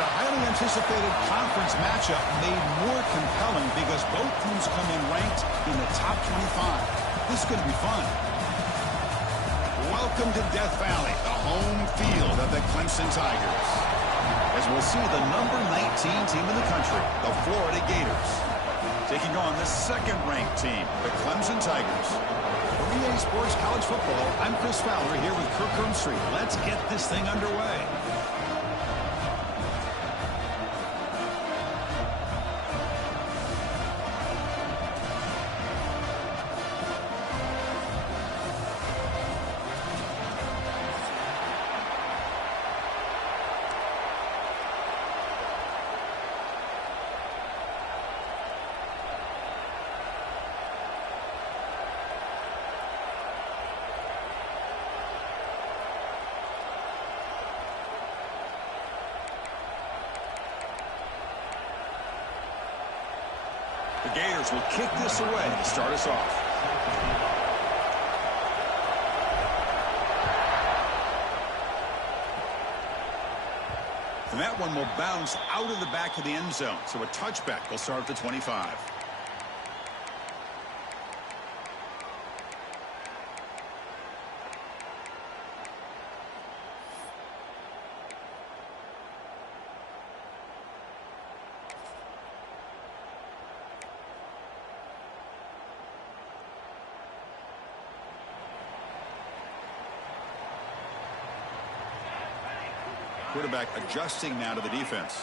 a highly anticipated conference matchup made more compelling because both teams come in ranked in the top 25. This is going to be fun. Welcome to Death Valley, the home field of the Clemson Tigers. As we'll see the number 19 team in the country, the Florida Gators, taking on the second-ranked team, the Clemson Tigers. For EA Sports College Football, I'm Chris Fowler here with Kirk Hermstreet. Let's get this thing underway. The Gators will kick this away to start us off. And that one will bounce out of the back of the end zone. So a touchback will start at the 25. Quarterback adjusting now to the defense.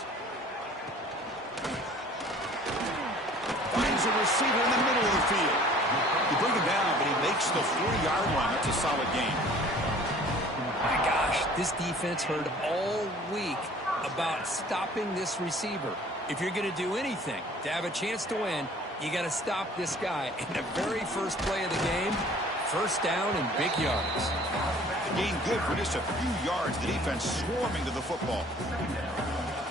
Finds a receiver in the middle of the field. You bring him down, but he makes the 4-yard line. That's a solid gain. My gosh, this defense heard all week about stopping this receiver. If you're going to do anything to have a chance to win, you got to stop this guy. In the very first play of the game, first down and big yards. Gain good for just a few yards. The defense swarming to the football.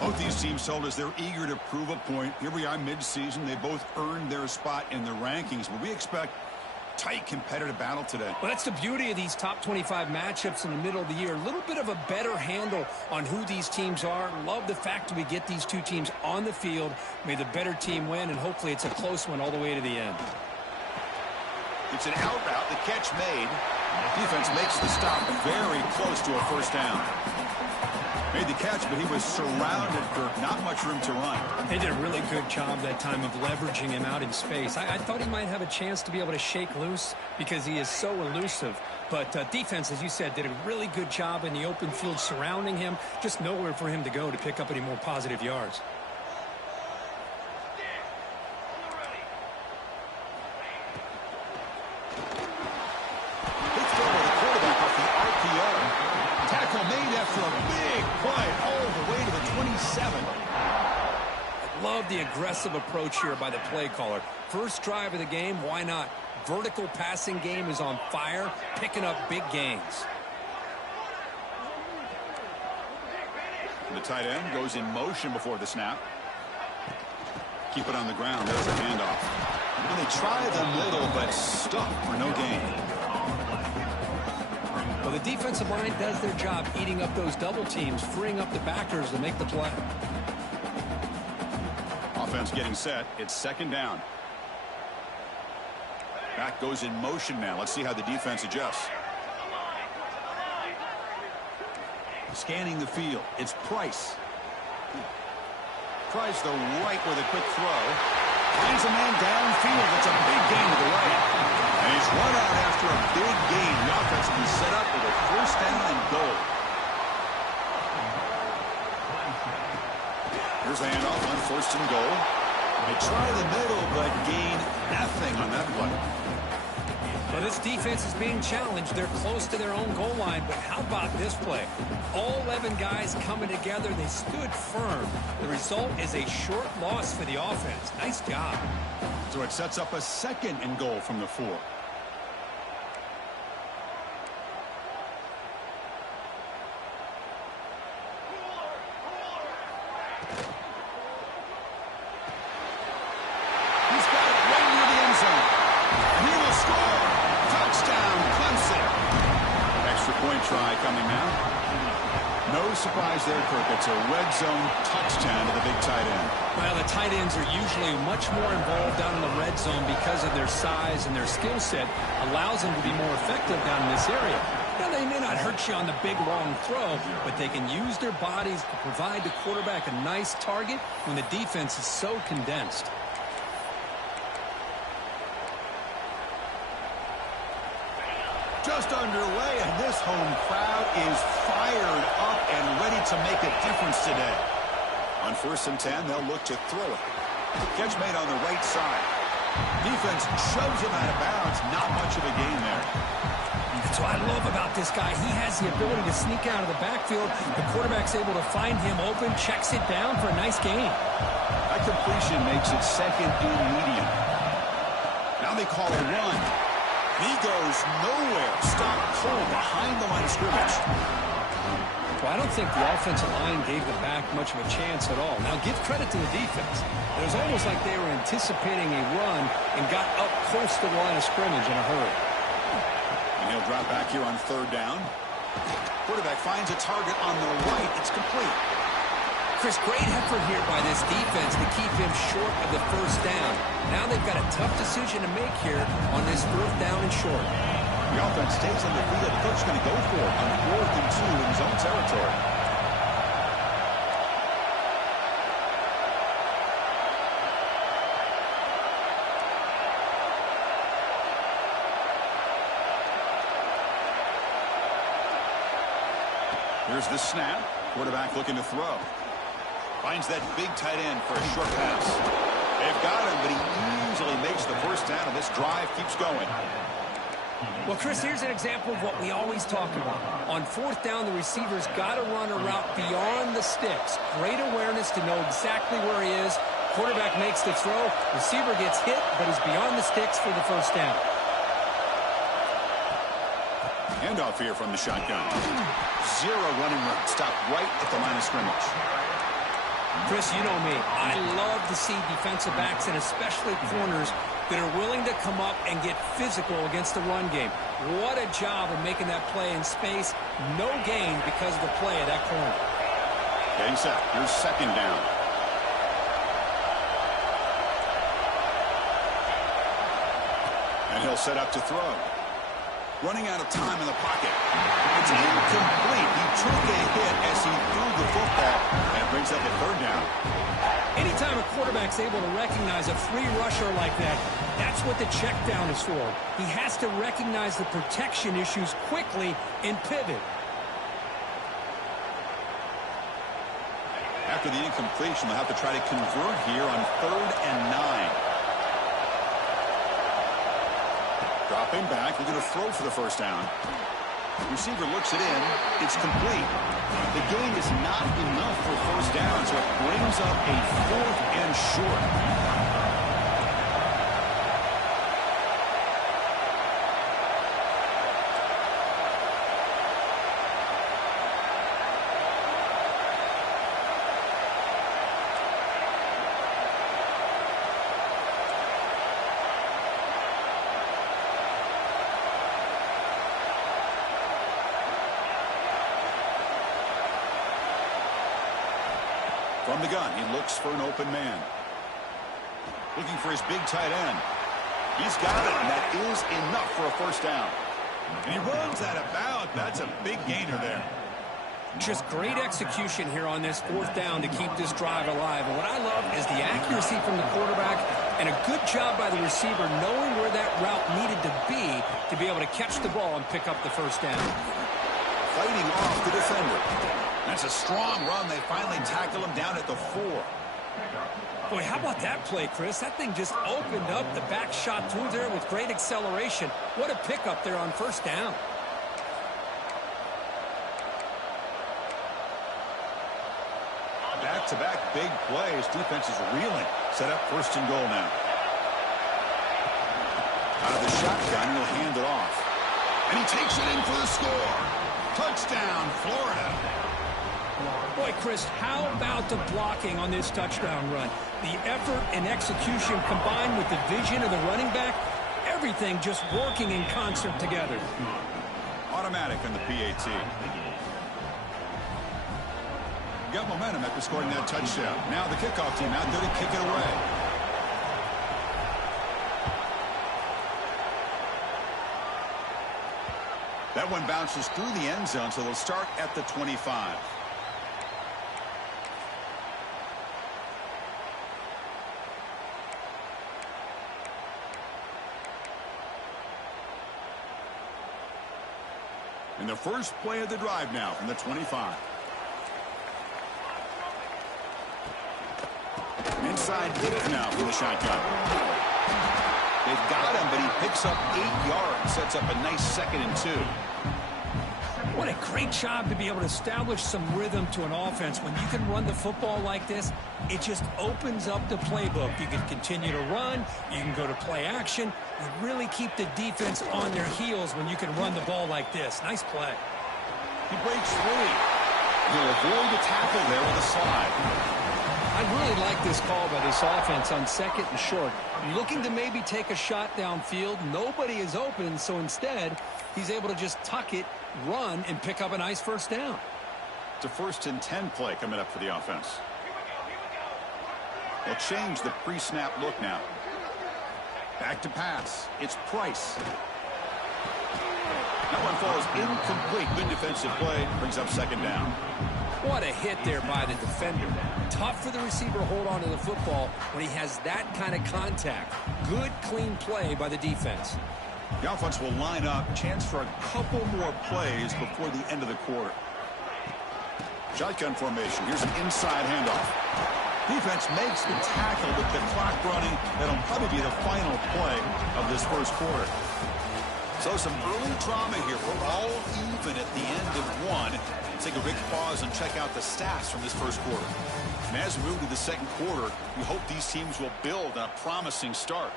Both these teams told us they're eager to prove a point. Here we are mid-season. They both earned their spot in the rankings, but we expect tight competitive battle today. Well, that's the beauty of these top 25 matchups in the middle of the year. A little bit of a better handle on who these teams are. Love the fact that we get these two teams on the field. May the better team win, and hopefully it's a close one all the way to the end. It's an out route. The catch made. Defense makes the stop very close to a first down. Made the catch, but he was surrounded for not much room to run. They did a really good job that time of leveraging him out in space. I thought he might have a chance to be able to shake loose because he is so elusive. But defense, as you said, did a really good job in the open field surrounding him. Just nowhere for him to go to pick up any more positive yards. Love the aggressive approach here by the play caller. First drive of the game, why not? Vertical passing game is on fire, picking up big gains. The tight end goes in motion before the snap. Keep it on the ground. There's a handoff. And they try the middle, but stuck for no gain. Well, the defensive line does their job eating up those double teams, freeing up the backers to make the play. Offense getting set. It's second down. Back goes in motion now. Let's see how the defense adjusts. Scanning the field. It's Price. Price the right with a quick throw. Finds a man downfield. It's a big gain to the right. And he's run out after a big gain. The offense will be set up with a first down and goal. Here's the handoff on first and goal. They try the middle, but gain nothing on that play. Well, this defense is being challenged. They're close to their own goal line, but how about this play? All 11 guys coming together. They stood firm. The result is a short loss for the offense. Nice job. So it sets up a second and goal from the 4. Try coming now. No surprise there, Kirk. It's a red zone touchdown to the big tight end. Well, the tight ends are usually much more involved down in the red zone because of their size and their skill set allows them to be more effective down in this area. Now, they may not hurt you on the big, long throw, but they can use their bodies to provide the quarterback a nice target when the defense is so condensed. Just underway, and this home crowd is fired up and ready to make a difference today. On 1st and 10, they'll look to throw it. Catch made on the right side. Defense shoves him out of bounds. Not much of a gain there. That's what I love about this guy. He has the ability to sneak out of the backfield. The quarterback's able to find him open, checks it down for a nice gain. That completion makes it 2nd and medium. Now they call a run. He goes nowhere. Stopped cold behind the line of scrimmage. Well, I don't think the offensive line gave the back much of a chance at all. Now, give credit to the defense. It was almost like they were anticipating a run and got up close to the line of scrimmage in a hurry. And he'll drop back here on 3rd down. Quarterback finds a target on the right. It's complete. Chris, great effort here by this defense to keep him short of the 1st down. Now they've got a tough decision to make here on this 4th down and short. The offense stays on the field. The coach is going to go for it on 4th and 2 in his own territory. Here's the snap. Quarterback looking to throw. Finds that big tight end for a short pass. They've got him, but he easily makes the 1st down, and this drive keeps going. Well, Chris, here's an example of what we always talk about. On 4th down, the receiver's got to run a route beyond the sticks. Great awareness to know exactly where he is. Quarterback makes the throw. Receiver gets hit, but he's beyond the sticks for the 1st down. Handoff here from the shotgun. 0 running room. Stopped right at the line of scrimmage. Chris, you know me. I love to see defensive backs and especially corners that are willing to come up and get physical against the run game. What a job of making that play in space. No gain because of the play of that corner. Getting set. Here's 2nd down. And he'll set up to throw. Running out of time in the pocket. It's incomplete. He took a hit as he threw the football, and it brings up a 3rd down. Anytime a quarterback's able to recognize a free rusher like that, that's what the check down is for. He has to recognize the protection issues quickly and pivot. After the incompletion, they'll have to try to convert here on 3rd and 9. Dropping back, looking to throw for the 1st down. Receiver looks it in. It's complete. The gain is not enough for 1st down, so it brings up a 4th and short. From the gun, he looks for an open man. Looking for his big tight end. He's got it, and that is enough for a 1st down. And he runs out of bounds. That's a big gainer there. Just great execution here on this 4th down to keep this drive alive. And what I love is the accuracy from the quarterback and a good job by the receiver knowing where that route needed to be able to catch the ball and pick up the 1st down. Fighting off the defender. That's a strong run. They finally tackle him down at the 4. Boy, how about that play, Chris? That thing just opened up. The back shot through there with great acceleration. What a pickup there on 1st down. Back-to-back big plays. Defense is reeling. Set up 1st and goal now. Out of the shotgun, he'll hand it off. And he takes it in for the score. Touchdown, Florida. Boy, Chris, how about the blocking on this touchdown run? The effort and execution combined with the vision of the running back, everything just working in concert together. Automatic on the PAT. got momentum after scoring that touchdown. Now the kickoff team out there to kick it away. That one bounces through the end zone, so they'll start at the 25. And the first play of the drive now from the 25. Inside deep now from the shotgun. They've got him, but he picks up 8 yards, sets up a nice 2nd and 2. What a great job to be able to establish some rhythm to an offense. When you can run the football like this, it just opens up the playbook. You can continue to run. You can go to play action. You really keep the defense on their heels when you can run the ball like this. Nice play. He breaks free. He'll avoid the tackle there with a slide. I really like this call by this offense on 2nd and short. Looking to maybe take a shot downfield. Nobody is open, so instead, he's able to just tuck it, run, and pick up a nice first down. It's a 1st and 10 play coming up for the offense. They'll change the pre-snap look now. Back to pass. It's Price. That one falls incomplete. Good defensive play. Brings up 2nd down. What a hit there by the defender. Tough for the receiver to hold on to the football when he has that kind of contact. Good, clean play by the defense. The offense will line up. Chance for a couple more plays before the end of the quarter. Shotgun formation. Here's an inside handoff. Defense makes the tackle with the clock running. That'll probably be the final play of this first quarter. So some early drama here. We're all even at the end of one. Take a quick pause and check out the stats from this first quarter. And as we move to the second quarter, we hope these teams will build on a promising start.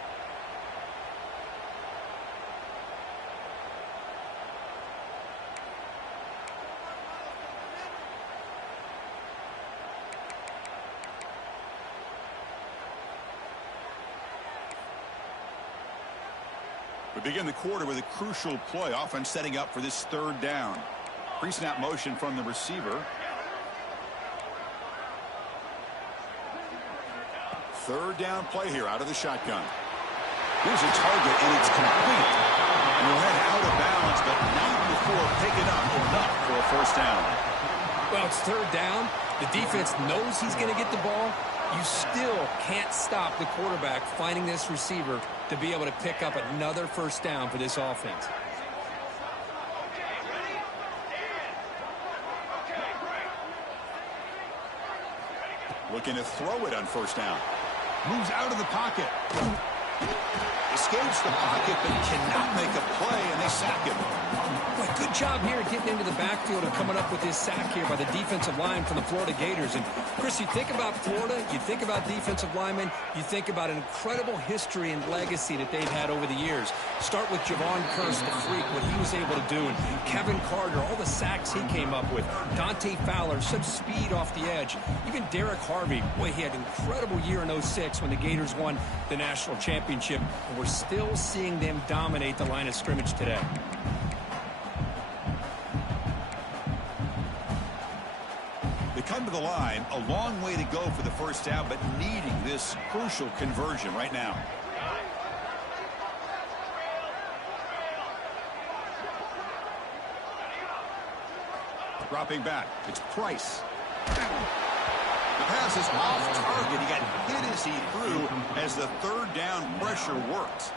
We begin the quarter with a crucial play. Offense setting up for this 3rd down. Pre-snap motion from the receiver. 3rd down play here out of the shotgun. Here's a target, and it's complete. Ran out of bounds, but not before picking up enough for a 1st down. Well, it's 3rd down. The defense knows he's going to get the ball. You still can't stop the quarterback finding this receiver to be able to pick up another 1st down for this offense. Looking to throw it on 1st down. Moves out of the pocket. Escapes the pocket, but cannot make a play, and they sack him. Boy, good job here getting into the backfield and coming up with this sack here by the defensive line from the Florida Gators. And, Chris, you think about Florida, you think about defensive linemen, you think about an incredible history and legacy that they've had over the years. Start with Javon Kearse, the freak, what he was able to do. And Kevin Carter, all the sacks he came up with. Dante Fowler, such speed off the edge. Even Derek Harvey, boy, he had an incredible year in 06 when the Gators won the national championship. And we're still seeing them dominate the line of scrimmage today. They come to the line, a long way to go for the 1st down, but needing this crucial conversion right now. Dropping back, it's Price. The pass is off target. He got hit as he threw as the 3rd down pressure worked.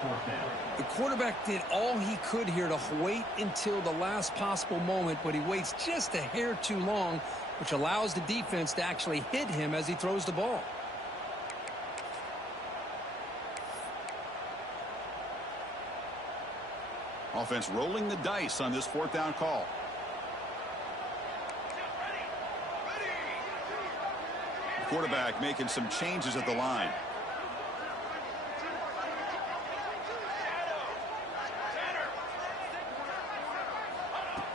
The quarterback did all he could here to wait until the last possible moment, but he waits just a hair too long, which allows the defense to actually hit him as he throws the ball. Offense rolling the dice on this 4th down call. Quarterback making some changes at the line.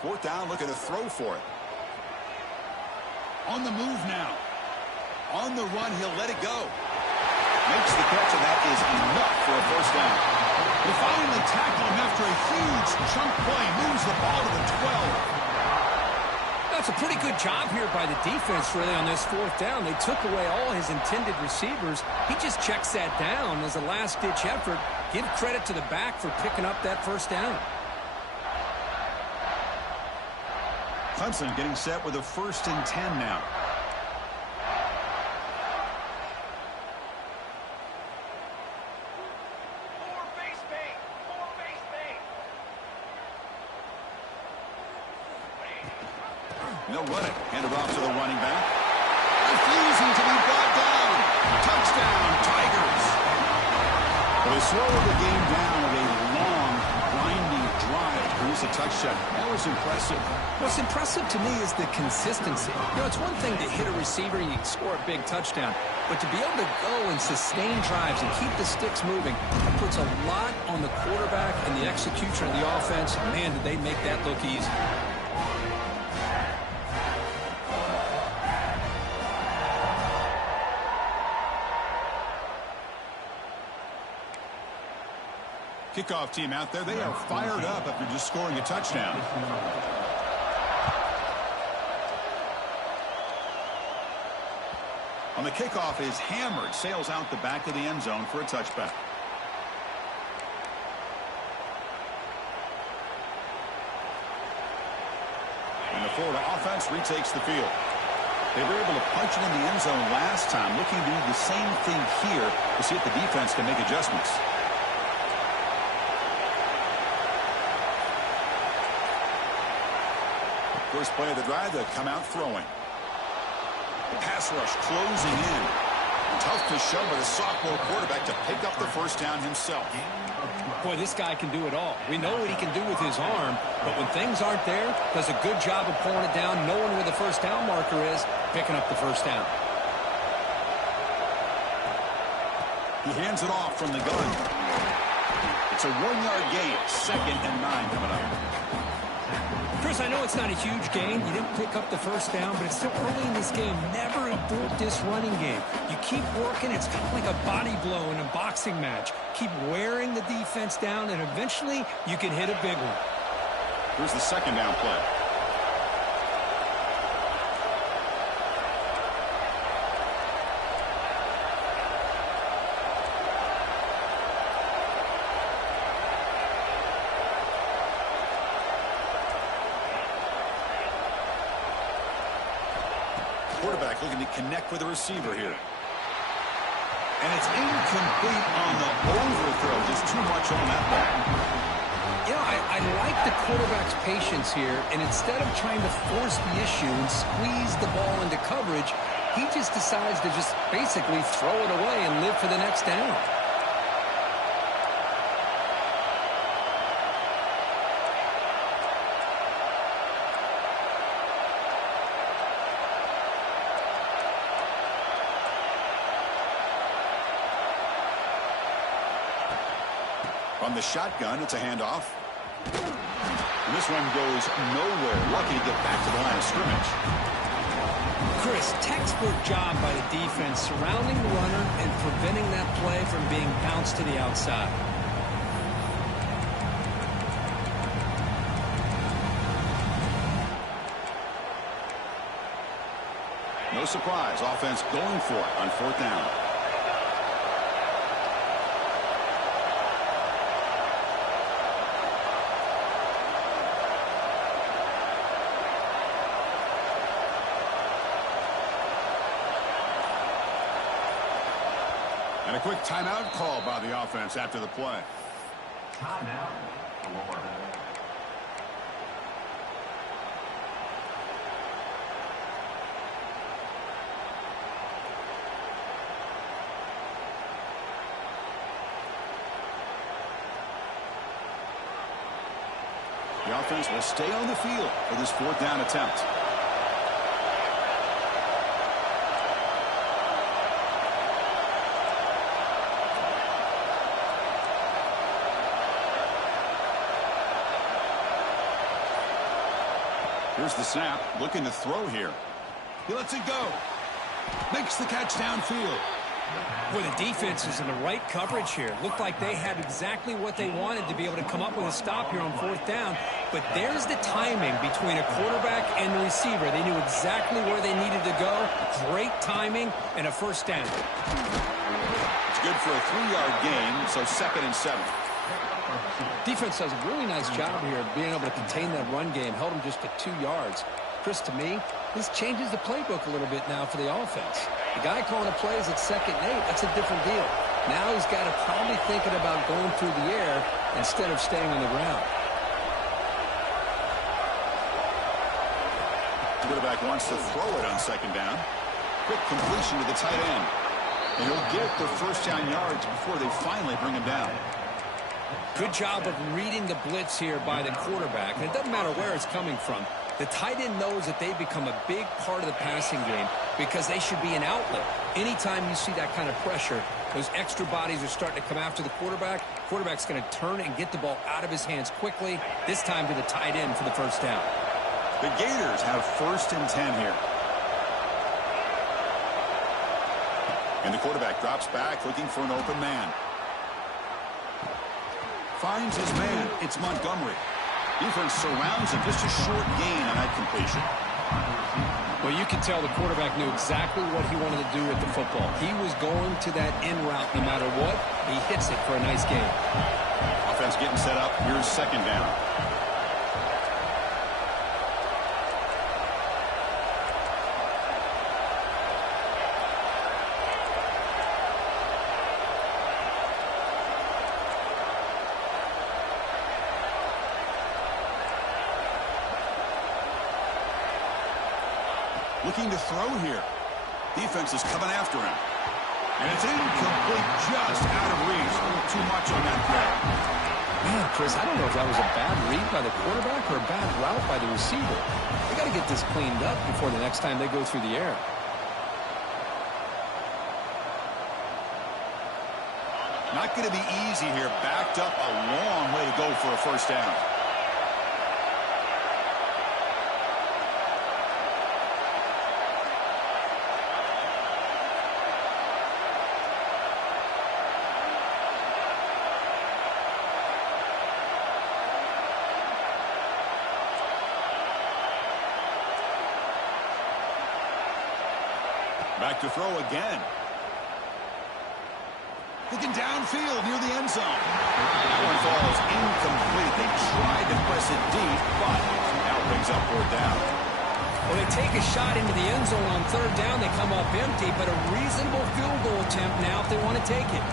Fourth down, looking to throw for it. On the move now. On the run, he'll let it go. Makes the catch, and that is enough for a 1st down. They finally tackle him after a huge chunk play. Moves the ball to the 12. That's a pretty good job here by the defense, really, on this fourth down. They took away all his intended receivers. He just checks that down as a last-ditch effort. Give credit to the back for picking up that first down. Clemson getting set with a 1st and 10 now. They'll run it. Hand it off to the running back. Refusing to be brought down. Touchdown, Tigers. Well, they slowed the game down with a long, grinding drive to produce a touchdown. That was impressive. What's impressive to me is the consistency. You know, it's one thing to hit a receiver and you score a big touchdown, but to be able to go and sustain drives and keep the sticks moving, that puts a lot on the quarterback and the execution of the offense. Man, did they make that look easy. Kickoff team out there, they are fired up after just scoring a touchdown. On the kickoff is hammered, sails out the back of the end zone for a touchback. And the Florida offense retakes the field. They were able to punch it in the end zone last time, looking to do the same thing here to see if the defense can make adjustments. First play of the drive, they'll come out throwing. The pass rush closing in. Tough to shove by the sophomore quarterback to pick up the first down himself. Boy, this guy can do it all. We know what he can do with his arm, but when things aren't there, does a good job of pulling it down, knowing where the first down marker is, picking up the first down. He hands it off from the gun. It's a 1-yard gain. 2nd and 9 coming up. Chris, I know it's not a huge gain. You didn't pick up the first down, but it's still early in this game. Never abort this running game. You keep working. It's kind of like a body blow in a boxing match. Keep wearing the defense down, and eventually you can hit a big one. Here's the 2nd down play. Quarterback looking to connect with the receiver here. And it's incomplete on the overthrow. Just too much on that ball. You know, I like the quarterback's patience here, and instead of trying to force the issue and squeeze the ball into coverage, he just decides to just basically throw it away and live for the next down. From the shotgun, it's a handoff. And this one goes nowhere. Lucky to get back to the line of scrimmage. Chris, textbook job by the defense surrounding the runner and preventing that play from being bounced to the outside. No surprise. Offense going for it on 4th down. And a quick timeout call by the offense after the play. Timeout. The offense will stay on the field for this 4th down attempt. Here's the snap, looking to throw here. He lets it go. Makes the catch downfield. Well, the defense is in the right coverage here. Looked like they had exactly what they wanted to be able to come up with a stop here on 4th down. But there's the timing between a quarterback and the receiver. They knew exactly where they needed to go. Great timing and a 1st down. It's good for a 3-yard gain, so 2nd and 7. Defense does a really nice job here of being able to contain that run game. Held them just to 2 yards. Chris, to me, this changes the playbook a little bit now for the offense. The guy calling the plays at 2nd and 8, that's a different deal. Now he's got to probably thinking about going through the air instead of staying on the ground. The quarterback wants to throw it on 2nd down. Quick completion to the tight end. And he'll get the 1st down yards before they finally bring him down. Good job of reading the blitz here by the quarterback. And it doesn't matter where it's coming from. The tight end knows that they've become a big part of the passing game because they should be an outlet. Anytime you see that kind of pressure, those extra bodies are starting to come after the quarterback. Quarterback's going to turn and get the ball out of his hands quickly, this time to the tight end for the 1st down. The Gators have 1st and 10 here. And the quarterback drops back looking for an open man. Finds his man. It's Montgomery. Defense surrounds him. Just a short gain on that completion. Well, you can tell the quarterback knew exactly what he wanted to do with the football. He was going to that in route no matter what. He hits it for a nice gain. Offense getting set up. Here's 2nd down. Looking to throw here. Defense is coming after him. And it's incomplete, just out of reach. A little too much on that throw. Man, Chris, I don't know if that was a bad read by the quarterback or a bad route by the receiver. They got to get this cleaned up before the next time they go through the air. Not going to be easy here. Backed up a long way to go for a 1st down. Back to throw again. Looking downfield near the end zone. That one falls incomplete. They tried to press it deep, but now brings up 4th down. Well, they take a shot into the end zone on 3rd down. They come up empty, but a reasonable field goal attempt now if they want to take it.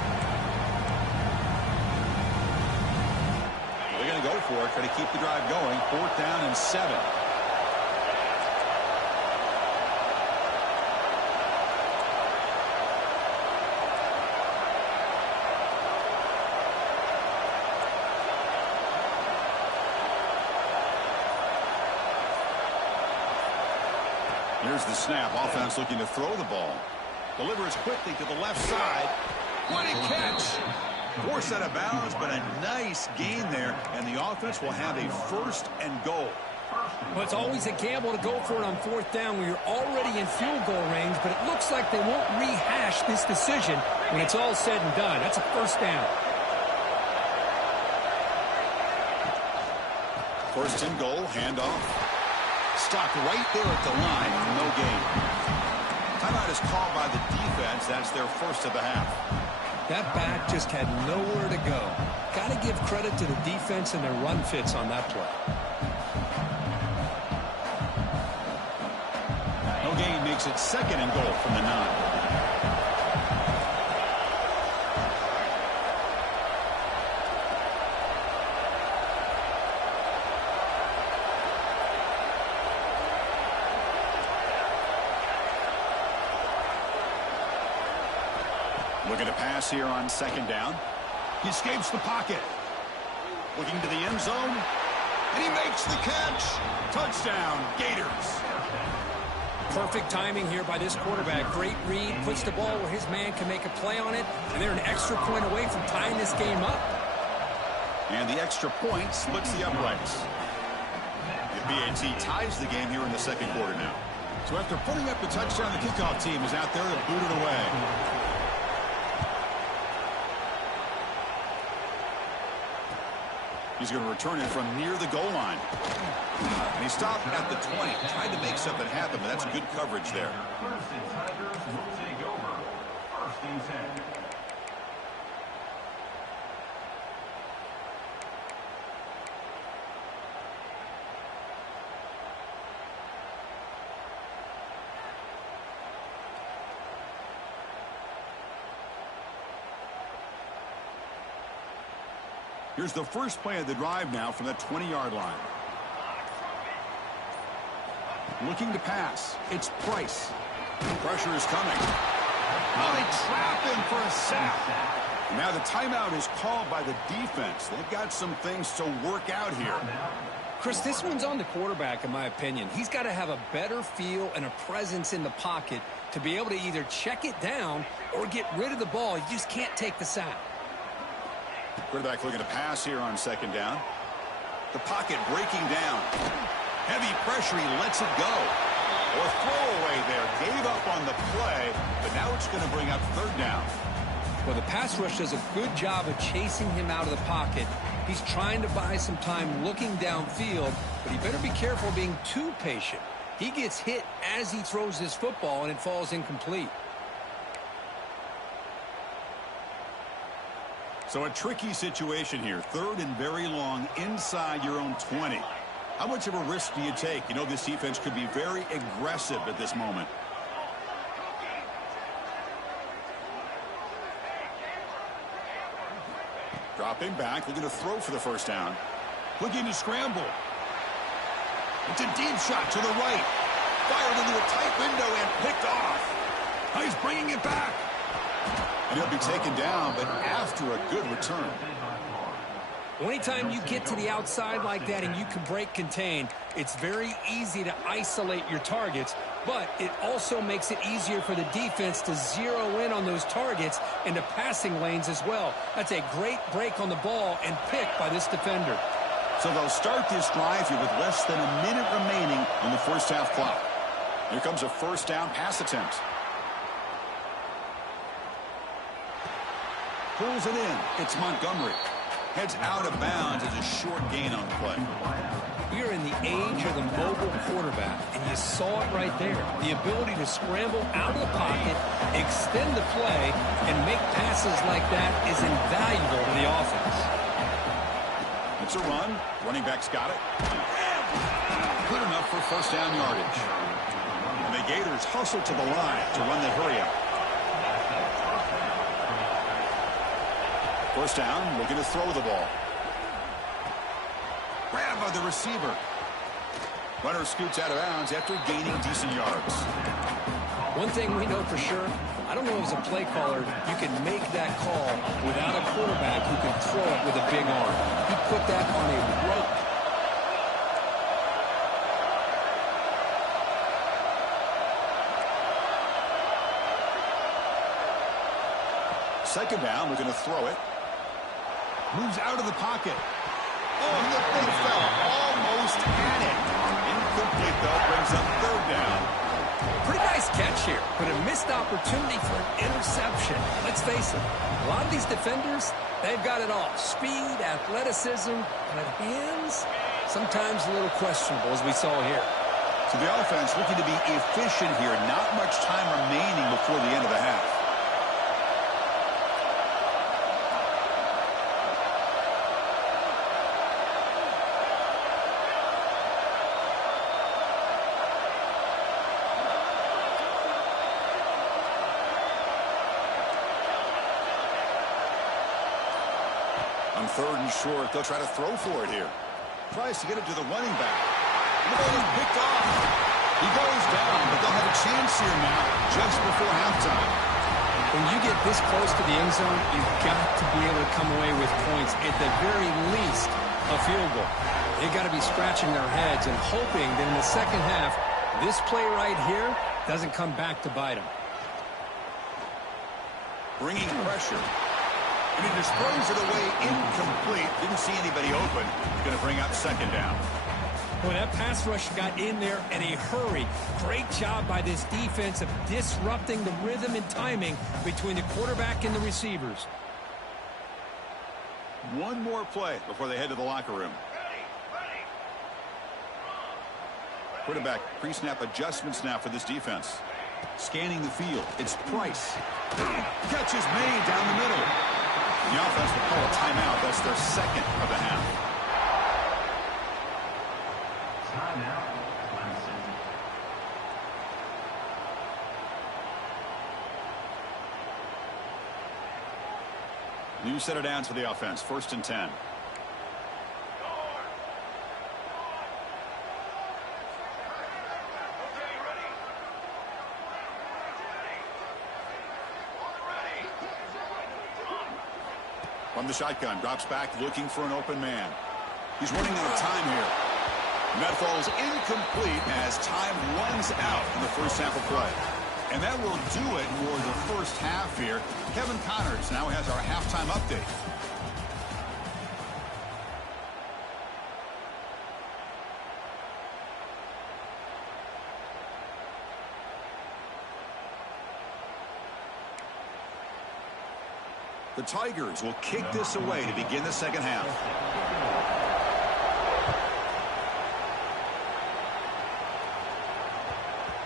They're going to go for it. Try to keep the drive going. 4th down and 7. Here's the snap. Offense looking to throw the ball. Delivers quickly to the left side. What a catch! Forced out of bounds, but a nice gain there. And the offense will have a 1st and goal. Well, it's always a gamble to go for it on 4th down when you're already in field goal range, but it looks like they won't rehash this decision when it's all said and done. That's a 1st down. 1st and goal, handoff. Stopped right there at the line, no gain. Timeout is called by the defense. That's their 1st of the half. That back just had nowhere to go. Got to give credit to the defense and their run fits on that play. No gain makes it 2nd and goal from the 9. Looking to pass here on 2nd down. He escapes the pocket. Looking to the end zone. And he makes the catch. Touchdown, Gators. Perfect timing here by this quarterback. Great read. Puts the ball where his man can make a play on it. And they're an extra point away from tying this game up. And the extra point splits the uprights. The BAT ties the game here in the 2nd quarter now. So after putting up the touchdown, the kickoff team is out there to boot it away. He's going to return it from near the goal line. And he stopped at the 20, tried to make something happen, but that's good coverage there. Clemson Tigers will take over. First and 10. Here's the first play of the drive now from the 20-yard line. Looking to pass. It's Price. Pressure is coming. Oh, they trap him for a sack. Now the timeout is called by the defense. They've got some things to work out here. Chris, this one's on the quarterback, in my opinion. He's got to have a better feel and a presence in the pocket to be able to either check it down or get rid of the ball. You just can't take the sack. Quarterback looking to pass here on second down. The pocket breaking down. Heavy pressure, he lets it go. Or throwaway there. Gave up on the play, but now it's going to bring up third down. Well, the pass rush does a good job of chasing him out of the pocket. He's trying to buy some time looking downfield, but he better be careful being too patient. He gets hit as he throws this football, and it falls incomplete. So a tricky situation here. Third and very long inside your own 20. How much of a risk do you take? You know this defense could be very aggressive at this moment. Dropping back, looking to throw for the first down. Looking to scramble. It's a deep shot to the right. Fired into a tight window and picked off. Oh, he's bringing it back. And he'll be taken down, but after a good return. Anytime you get to the outside like that and you can break contain, it's very easy to isolate your targets, but it also makes it easier for the defense to zero in on those targets into passing lanes as well. That's a great break on the ball and pick by this defender. So they'll start this drive here with less than a minute remaining on the first half clock. Here comes a first down pass attempt. Pulls it in. It's Montgomery. Heads out of bounds as a short gain on the play. We are in the age of the mobile quarterback, and you saw it right there. The ability to scramble out of the pocket, extend the play, and make passes like that is invaluable to the offense. It's a run. Running back's got it. Good enough for first down yardage. And the Gators hustle to the line to run the hurry-up. First down, looking to throw the ball. Grab by the receiver. Runner scoots out of bounds after gaining decent yards. One thing we know for sure, I don't know as a play caller, you can make that call without a quarterback who can throw it with a big arm. He put that on a rope. Second down, we're going to throw it. Moves out of the pocket. Oh, and the big fella almost had it. Incomplete, though, brings up third down. Pretty nice catch here, but a missed opportunity for an interception. Let's face it, a lot of these defenders, they've got it all. Speed, athleticism, but hands, sometimes a little questionable, as we saw here. So the offense looking to be efficient here. Not much time remaining before the end of the half. On third and short, they'll try to throw for it here. Tries to get it to the running back. The ball is picked off. He goes down, but they'll have a chance here now just before halftime. When you get this close to the end zone, you've got to be able to come away with points, at the very least, a field goal. They've got to be scratching their heads and hoping that in the second half, this play right here doesn't come back to bite them. Bringing pressure. And he just throws it away incomplete. Didn't see anybody open. Going to bring up second down. Well, that pass rush got in there in a hurry. Great job by this defense of disrupting the rhythm and timing between the quarterback and the receivers. One more play before they head to the locker room. Quarterback pre-snap adjustments now for this defense. Scanning the field. It's Price. Catch is made down the middle. The offense will call a timeout. That's their second of the half. Timeout, Clemson. New set of downs for the offense. 1st and 10. From the shotgun, drops back, looking for an open man. He's running out of time here. And that falls incomplete as time runs out in the first half of play. And that will do it for the first half here. Kevin Connors now has our halftime update. The Tigers will kick this away to begin the second half.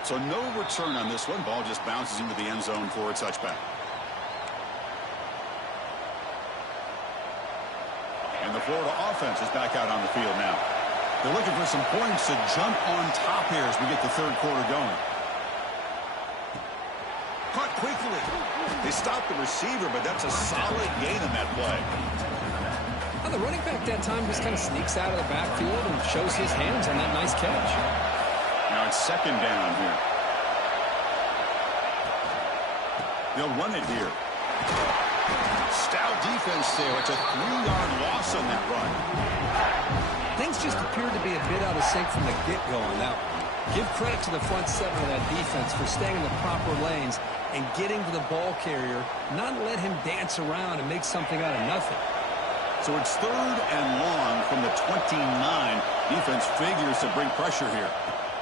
So no return on this one. Ball just bounces into the end zone for a touchback. And the Florida offense is back out on the field now. They're looking for some points to jump on top here as we get the third quarter going. Caught quickly. They stopped the receiver, but that's a solid gain on that play. Well, the running back that time just kind of sneaks out of the backfield and shows his hands on that nice catch. Now it's second down here. They'll run it here. Stout defense there. It's a 3-yard loss on that run. Things just appeared to be a bit out of sync from the get-go on that one. Give credit to the front seven of that defense for staying in the proper lanes and getting to the ball carrier, not let him dance around and make something out of nothing. So it's 3rd and long from the 29. Defense figures to bring pressure here.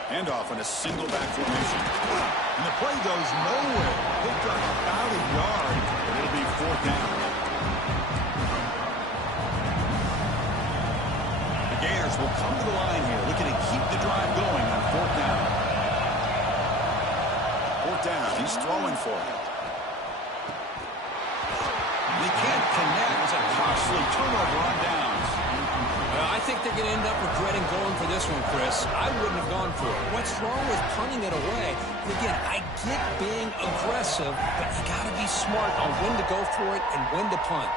Handoff in a single back formation. And the play goes nowhere. Picked up about a yard, and it'll be 4th down. The Gators will come to the line here, looking to keep the drive going on 4th down. 4th down, he's throwing for it. They can't connect. It's a costly turnover on downs. I think they're going to end up regretting going for this one, Chris. I wouldn't have gone for it. What's wrong with punting it away? And again, I get being aggressive, but you got to be smart on when to go for it and when to punt.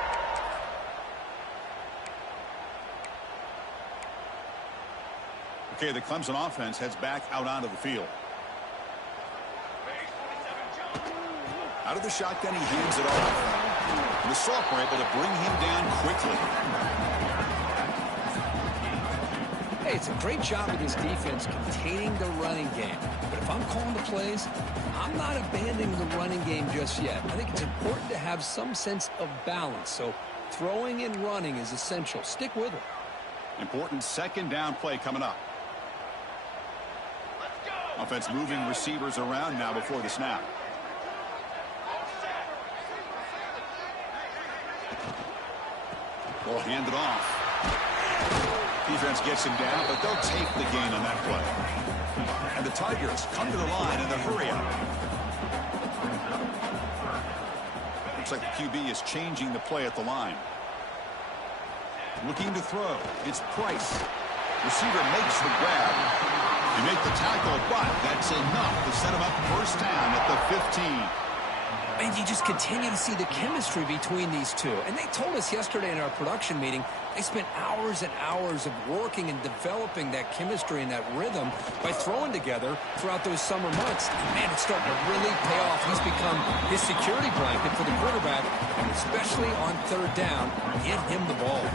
Okay, the Clemson offense heads back out onto the field. Out of the shotgun, he hands it off. And the sophomore able to bring him down quickly. Hey, it's a great job of this defense containing the running game. But if I'm calling the plays, I'm not abandoning the running game just yet. I think it's important to have some sense of balance. So throwing and running is essential. Stick with it. Important second down play coming up. Offense moving receivers around now before the snap. They'll hand it off. Defense gets him down, but they'll take the gain on that play. And the Tigers come to the line in the hurry-up. Looks like the QB is changing the play at the line. Looking to throw. It's Price. Receiver makes the grab. They make the tackle, but that's enough to set him up first down at the 15. And you just continue to see the chemistry between these two. And they told us yesterday in our production meeting, they spent hours and hours of working and developing that chemistry and that rhythm by throwing together throughout those summer months. And man, it's starting to really pay off. He's become his security blanket for the quarterback, and especially on 3rd down, get him the ball.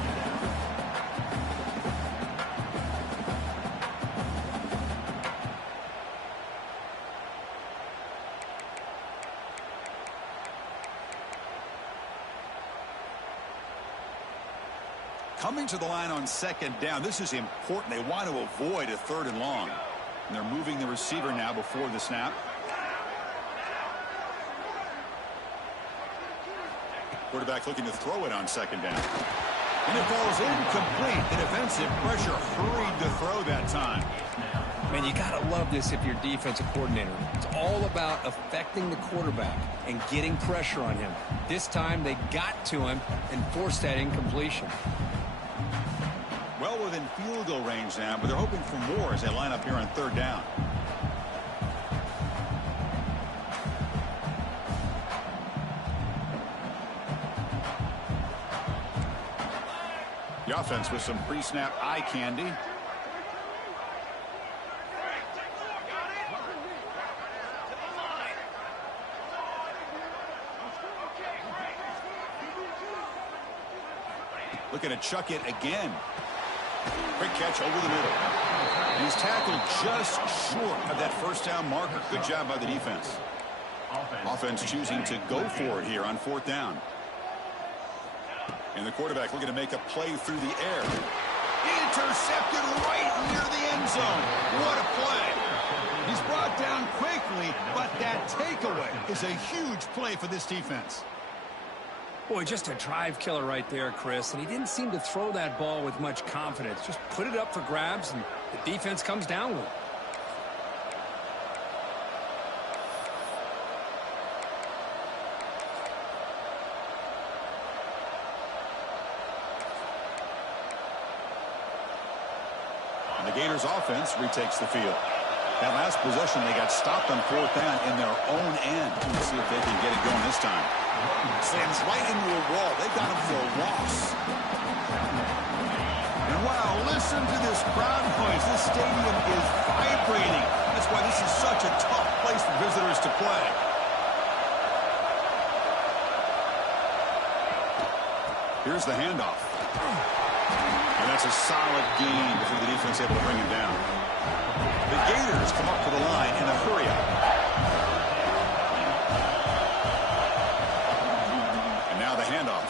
Coming to the line on 2nd down. This is important. They want to avoid a 3rd and long. And they're moving the receiver now before the snap. Quarterback looking to throw it on 2nd down. And it falls incomplete. The defensive pressure hurried to throw that time. Man, you got to love this if you're defensive coordinator. It's all about affecting the quarterback and getting pressure on him. This time they got to him and forced that incompletion. Well within field goal range now, but they're hoping for more as they line up here on third down. The offense with some pre-snap eye candy. Looking to chuck it again. Quick catch over the middle. And he's tackled just short of that first down marker. Good job by the defense. Offense choosing to go for it here on fourth down. And the quarterback looking to make a play through the air. Intercepted right near the end zone. What a play. He's brought down quickly, but that takeaway is a huge play for this defense. Boy, just a drive killer right there, Chris. And he didn't seem to throw that ball with much confidence. Just put it up for grabs, and the defense comes down with it. And the Gators offense retakes the field. That last possession, they got stopped on fourth down in their own end. Let's see if they can get it going this time. Slams right into a wall. They got him for a loss. And wow, listen to this crowd noise. This stadium is vibrating. That's why this is such a tough place for visitors to play. Here's the handoff. And that's a solid gain before the defense able to bring him down. The Gators come up to the line in a hurry-up. And now the handoff.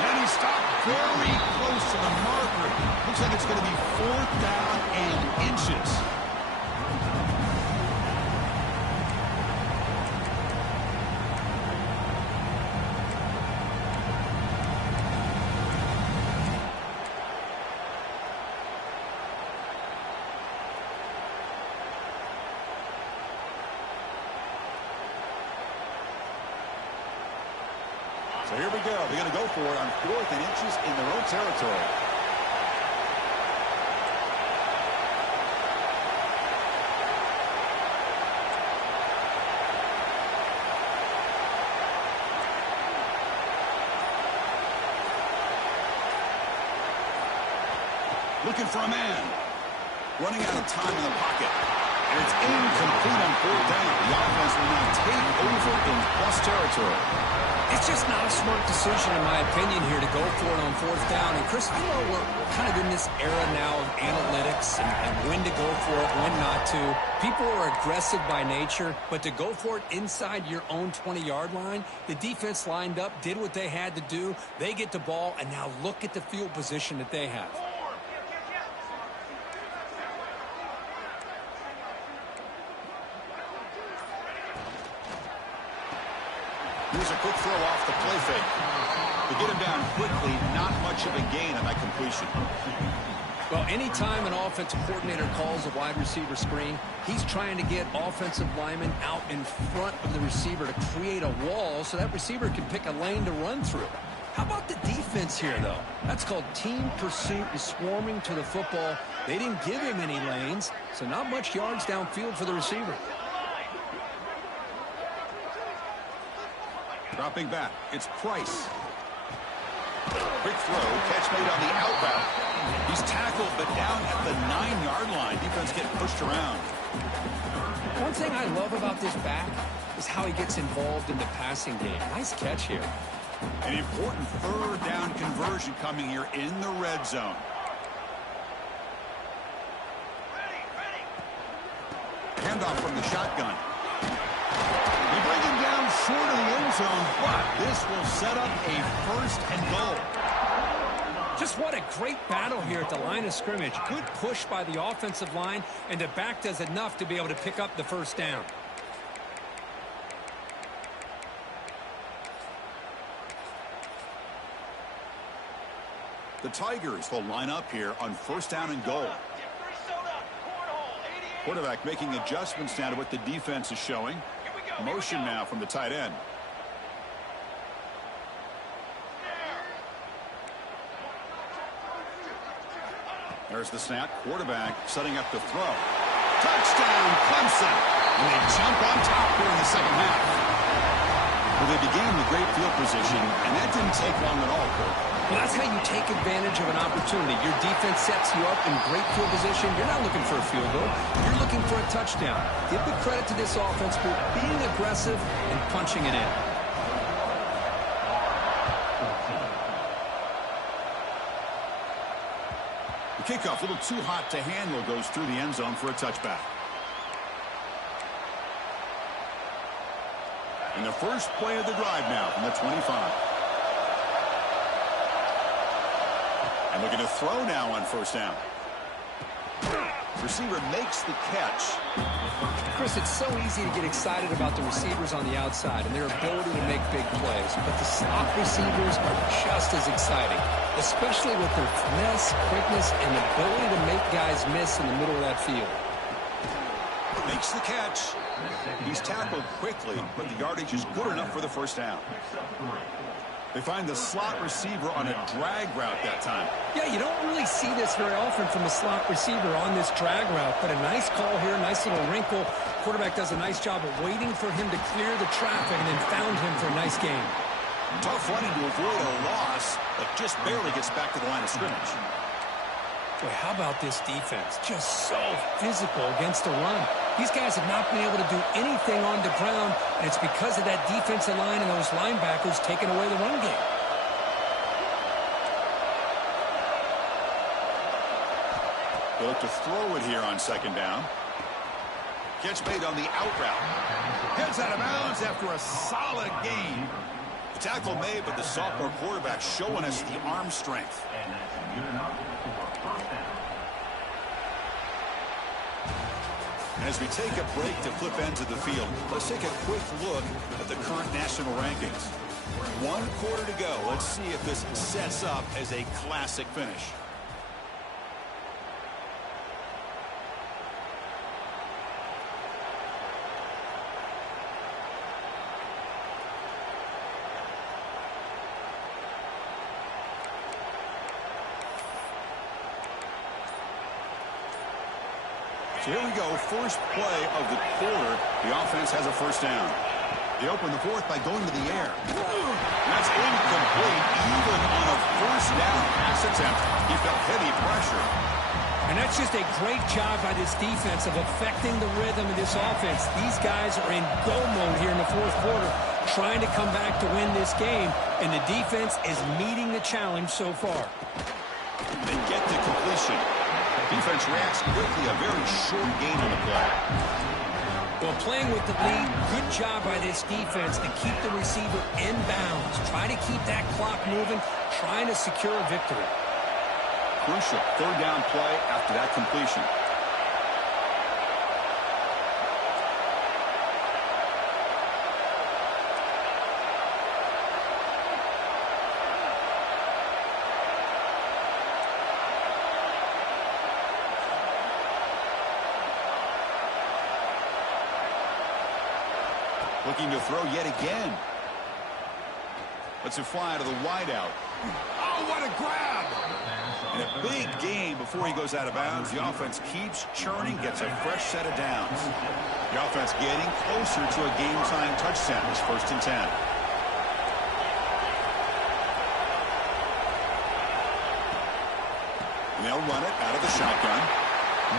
And he stopped very close to the marker. Looks like it's going to be fourth down and inches. So here we go. They're going to go for it on fourth and inches in their own territory. Looking for a man. Running out of time in the pocket. And it's incomplete on fourth down. The offense will now take over in plus territory. It's just not a smart decision, in my opinion, here to go for it on fourth down. And, Chris, you know, we're kind of in this era now of analytics and when to go for it, when not to. People are aggressive by nature, but to go for it inside your own 20-yard line, the defense lined up, did what they had to do. They get the ball, and now look at the field position that they have. Here's a quick throw off the play fake. To get him down quickly, not much of a gain on that completion. Well, anytime an offensive coordinator calls a wide receiver screen, he's trying to get offensive linemen out in front of the receiver to create a wall so that receiver can pick a lane to run through. How about the defense here, though? That's called team pursuit and swarming to the football. They didn't give him any lanes, so not much yards downfield for the receiver. Dropping back, it's Price. Quick throw, catch made on the out route. He's tackled, but down at the 9-yard line. Defense getting pushed around. One thing I love about this back is how he gets involved in the passing game. Nice catch here. An important third down conversion coming here in the red zone. Handoff from the shotgun. They bring him down short of the end zone, but this will set up a first and goal. Just what a great battle here at the line of scrimmage. Good push by the offensive line, and the back does enough to be able to pick up the first down. The Tigers will line up here on first down and goal. Quarterback making adjustments now to what the defense is showing. Motion now from the tight end. There's the snap. Quarterback setting up the throw. Touchdown, Clemson. And they jump on top here in the second half. Well, they began with great field position, and that didn't take long at all, Kurt. Well, that's how you take advantage of an opportunity. Your defense sets you up in great field position. You're not looking for a field goal. You're looking for a touchdown. Give the credit to this offense for being aggressive and punching it in. The kickoff, a little too hot to handle, goes through the end zone for a touchback. And the first play of the drive now from the 25. And looking to throw now on first down. Receiver makes the catch. Chris, it's so easy to get excited about the receivers on the outside and their ability to make big plays. But the slot receivers are just as exciting, especially with their finesse, quickness, and the ability to make guys miss in the middle of that field. Makes the catch. He's tackled quickly, but the yardage is good enough for the first down. They find the slot receiver on a drag route that time. Yeah, you don't really see this very often from a slot receiver on this drag route, but a nice call here, nice little wrinkle. Quarterback does a nice job of waiting for him to clear the traffic and then found him for a nice gain. Tough running to avoid a loss, but just barely gets back to the line of scrimmage. Boy, how about this defense? Just so physical against the run. These guys have not been able to do anything on the ground, and it's because of that defensive line and those linebackers taking away the run game. They look to throw it here on second down. Catch made on the out route. Heads out of bounds after a solid gain. The tackle made, but the sophomore quarterback showing us the arm strength. And that's good enough for first down. And as we take a break to flip ends of the field, let's take a quick look at the current national rankings. 1 quarter to go. Let's see if this sets up as a classic finish. So here we go, first play of the quarter. The offense has a first down. They open the fourth by going to the air. That's incomplete, even on a first down pass attempt. He felt heavy pressure. And that's just a great job by this defense of affecting the rhythm of this offense. These guys are in go mode here in the fourth quarter, trying to come back to win this game, and the defense is meeting the challenge so far. They get to completion. Defense reacts quickly, a very short gain on the play. Well, playing with the lead, good job by this defense to keep the receiver in bounds. Try to keep that clock moving, trying to secure a victory. Crucial third down play after that completion. Looking to throw yet again. Lets it fly out of the wideout. Oh, what a grab! And a big gain before he goes out of bounds. The offense keeps churning, gets a fresh set of downs. The offense getting closer to a game-tying touchdown. It's 1st and 10. And they'll run it out of the shotgun.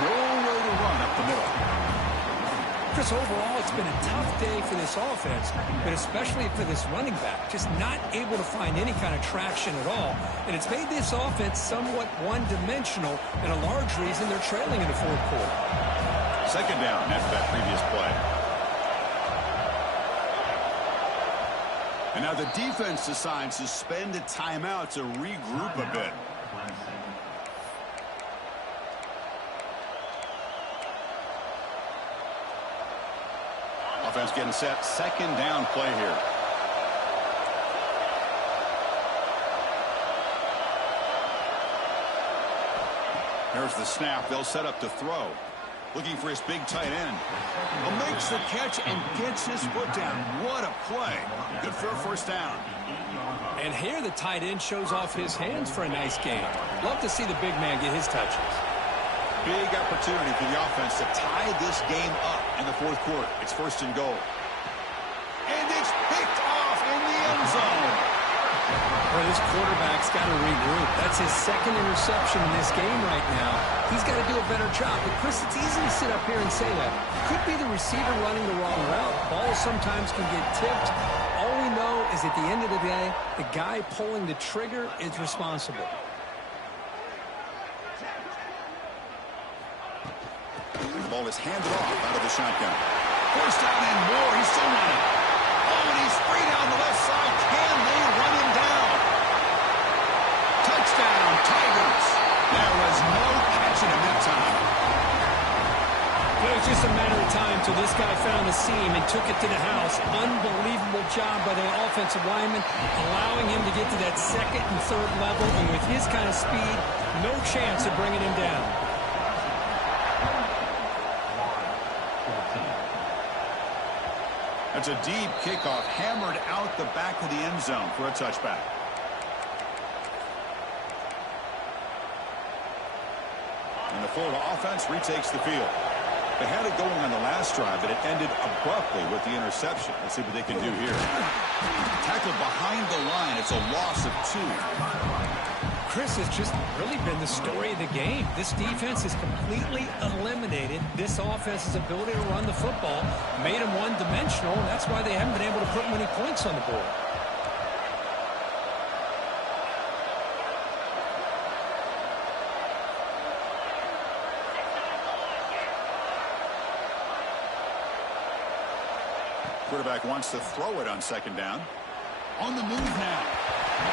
No way to run up the middle. Chris, overall, it's been a tough day for this offense, but especially for this running back. Just not able to find any kind of traction at all. And it's made this offense somewhat one-dimensional, and a large reason they're trailing in the fourth quarter. Second down after that previous play. And now the defense decides to spend a timeout to regroup a bit. Offense getting set. Second down play here. There's the snap. They'll set up to throw. Looking for his big tight end. Makes the catch and gets his foot down. What a play. Good for a first down. And here the tight end shows off his hands for a nice game. Love to see the big man get his touches. Big opportunity for the offense to tie this game up in the fourth quarter. It's first and goal. And it's picked off in the end zone. Well, this quarterback's got to regroup. That's his second interception in this game right now. He's got to do a better job. But, Chris, it's easy to sit up here and say that. Could be the receiver running the wrong route. Balls sometimes can get tipped. All we know is at the end of the day, the guy pulling the trigger is responsible. The ball is handed off out of the shotgun. First down and more. He's still running. Oh, and he's free down the left side. Can they run him down? Touchdown, Tigers. There was no catching him that time. It was just a matter of time till this guy found the seam and took it to the house. Unbelievable job by the offensive lineman, allowing him to get to that second and third level. And with his kind of speed, no chance of bringing him down. That's a deep kickoff, hammered out the back of the end zone for a touchback. And the Florida offense retakes the field. They had it going on the last drive, but it ended abruptly with the interception. Let's see what they can do here. Tackled behind the line. It's a loss of 2. Chris, has just really been the story of the game. This defense has completely eliminated this offense's ability to run the football, made them one-dimensional, and that's why they haven't been able to put many points on the board. Quarterback wants to throw it on second down. On the move now.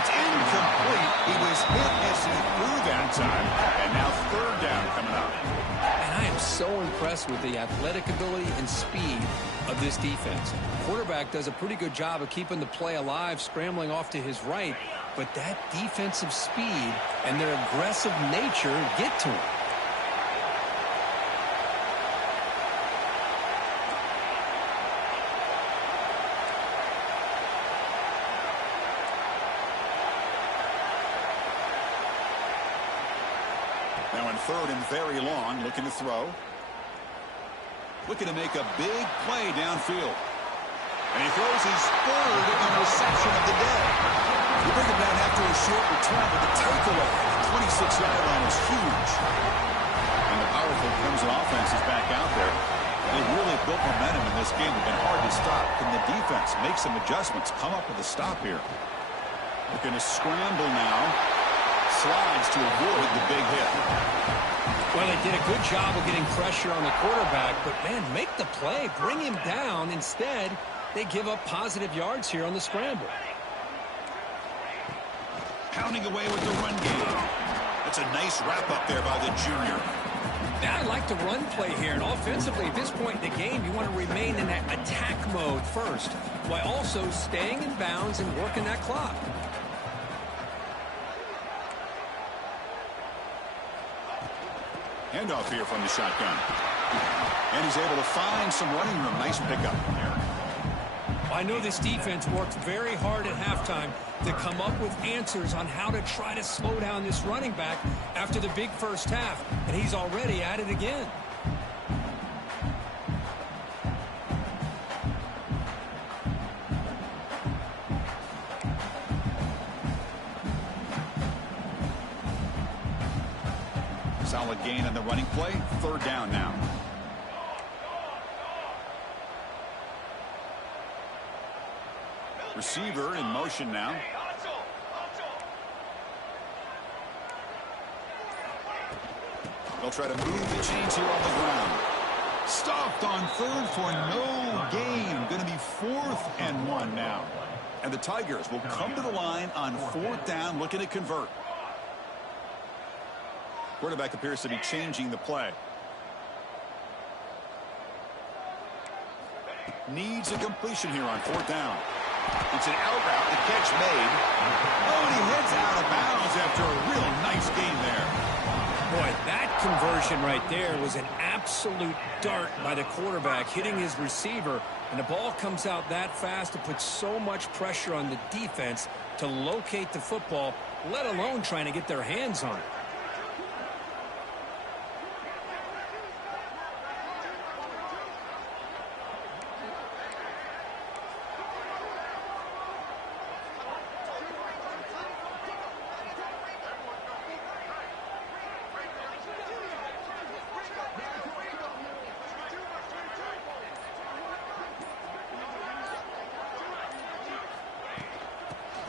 It's incomplete. He was hit as he threw that time. And now third down coming up. And I am so impressed with the athletic ability and speed of this defense. Quarterback does a pretty good job of keeping the play alive, scrambling off to his right. But that defensive speed and their aggressive nature get to him. Now in third and very long, looking to throw. Looking to make a big play downfield. And he throws his third interception of the day. You bring him down after a short return, but the takeaway at the 26-yard line is huge. And the powerful Clemson offense is back out there. They've really built momentum in this game. They've been hard to stop. Can the defense make some adjustments, come up with a stop here? Looking to scramble now. Slides to avoid the big hit. Well, they did a good job of getting pressure on the quarterback, but, man, make the play. Bring him down. Instead, they give up positive yards here on the scramble. Pounding away with the run game. That's a nice wrap-up there by the junior. Now, I like the run play here, and offensively, at this point in the game, you want to remain in that attack mode first, while also staying in bounds and working that clock. Handoff here from the shotgun. And he's able to find some running room. Nice pickup. I know this defense worked very hard at halftime to come up with answers on how to try to slow down this running back after the big first half, and he's already at it again. Solid gain on the running play. Third down now. Receiver in motion now. They'll try to move the chains here on the ground. Stopped on third for no gain. Going to be 4th and 1 now. And the Tigers will come to the line on 4th down, looking to convert. Quarterback appears to be changing the play. Needs a completion here on 4th down. It's an out route. The catch made. Oh, and he heads out of bounds after a real nice game there. Boy, that conversion right there was an absolute dart by the quarterback, hitting his receiver, and the ball comes out that fast to put so much pressure on the defense to locate the football, let alone trying to get their hands on it.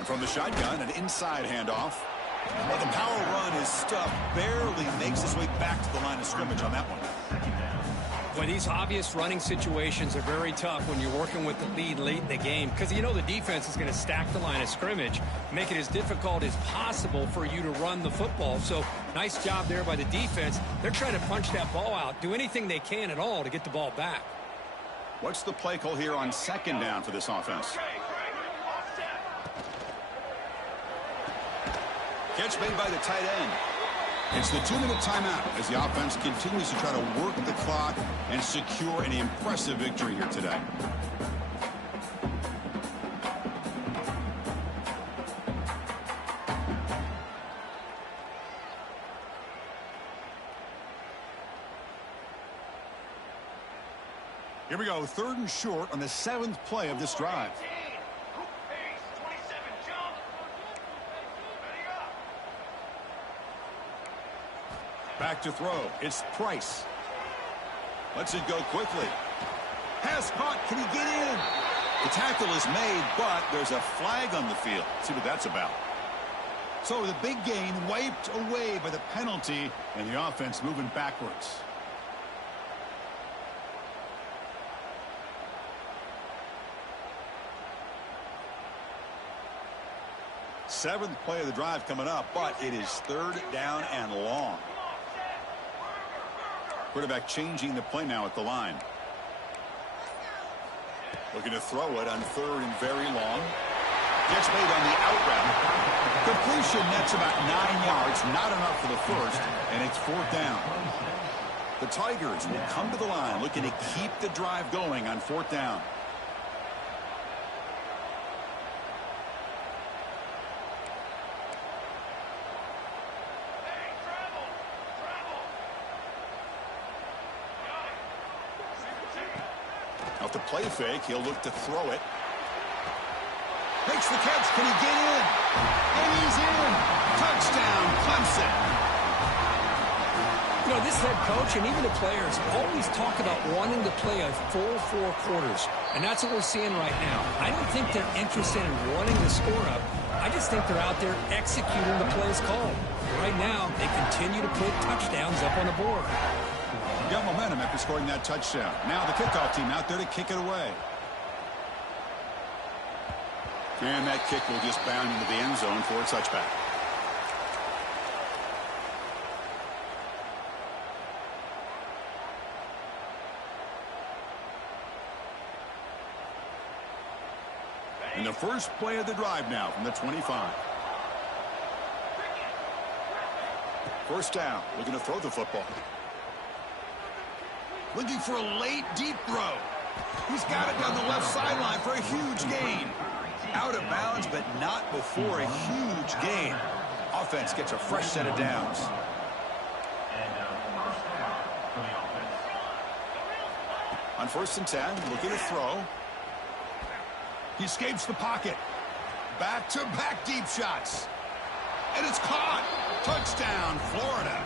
From the shotgun, an inside handoff. Well, the power run is stuffed. Barely makes his way back to the line of scrimmage on that one. Boy, these obvious running situations are very tough when you're working with the lead late in the game because you know the defense is going to stack the line of scrimmage, make it as difficult as possible for you to run the football. So nice job there by the defense. They're trying to punch that ball out, do anything they can at all to get the ball back. What's the play call here on second down for this offense? Catch made by the tight end. It's the 2-minute timeout as the offense continues to try to work the clock and secure an impressive victory here today. Here we go, 3rd and short on the 7th play of this drive. Back to throw. It's Price. Lets it go quickly. Pass caught. Can he get in? The tackle is made, but there's a flag on the field. Let's see what that's about. So the big gain wiped away by the penalty, and the offense moving backwards. Seventh play of the drive coming up, but it is 3rd down and long. Quarterback changing the play now at the line. Looking to throw it on 3rd and very long. Gets made on the out route. Completion nets about 9 yards. Not enough for the first, and it's 4th down. The Tigers will come to the line looking to keep the drive going on 4th down. Off the play fake, he'll look to throw it. Makes the catch. Can he get in? And he's in. Touchdown, Clemson. You know, this head coach and even the players always talk about wanting to play a full 4 quarters. And that's what we're seeing right now. I don't think they're interested in wanting to score up. I just think they're out there executing the plays called. Right now, they continue to put touchdowns up on the board. Got momentum after scoring that touchdown. Now the kickoff team out there to kick it away. And that kick will just bound into the end zone for a touchback. And the first play of the drive now from the 25. First down, looking to throw the football. Looking for a late, deep throw. He's got it down the left sideline for a huge gain. Out of bounds, but not before a huge gain. Offense gets a fresh set of downs. On 1st and 10, looking to throw. He escapes the pocket. Back-to-back deep shots. And it's caught. Touchdown, Florida.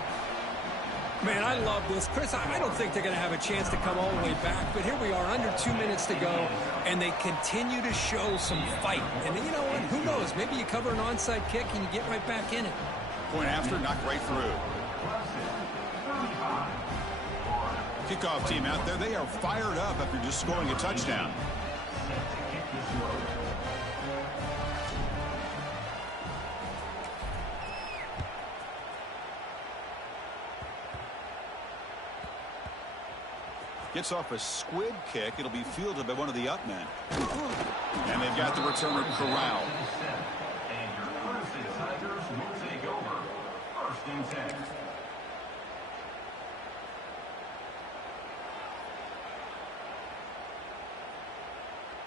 Man, I love this. Chris, I don't think they're going to have a chance to come all the way back, but here we are, under 2 minutes to go, and they continue to show some fight. And you know what? Who knows? Maybe you cover an onside kick and you get right back in it. Point after, knocked right through. Kickoff team out there, they are fired up after just scoring a touchdown. Gets off a squib kick. It'll be fielded by one of the up men. And they've got the returner corralled.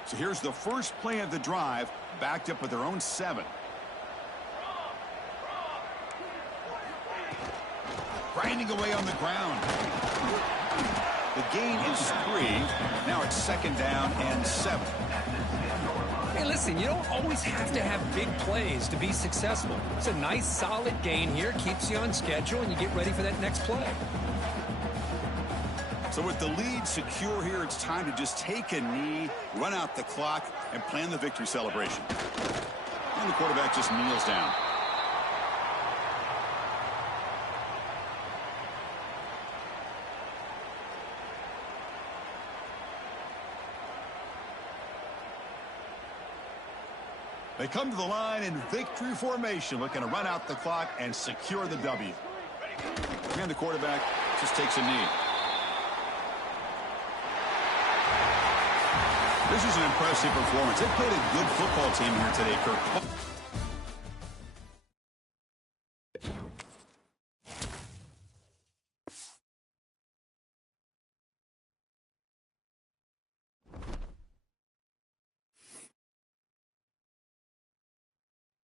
So here's the first play of the drive, backed up with their own 7. Grinding away on the ground. The gain is 3. Now it's 2nd down and 7. Hey, listen, you don't always have to have big plays to be successful. It's a nice, solid gain here, keeps you on schedule, and you get ready for that next play. So with the lead secure here, it's time to just take a knee, run out the clock, and plan the victory celebration. And the quarterback just kneels down. They come to the line in victory formation, looking to run out the clock and secure the W. And the quarterback just takes a knee. This is an impressive performance. They played a good football team here today, Kirk.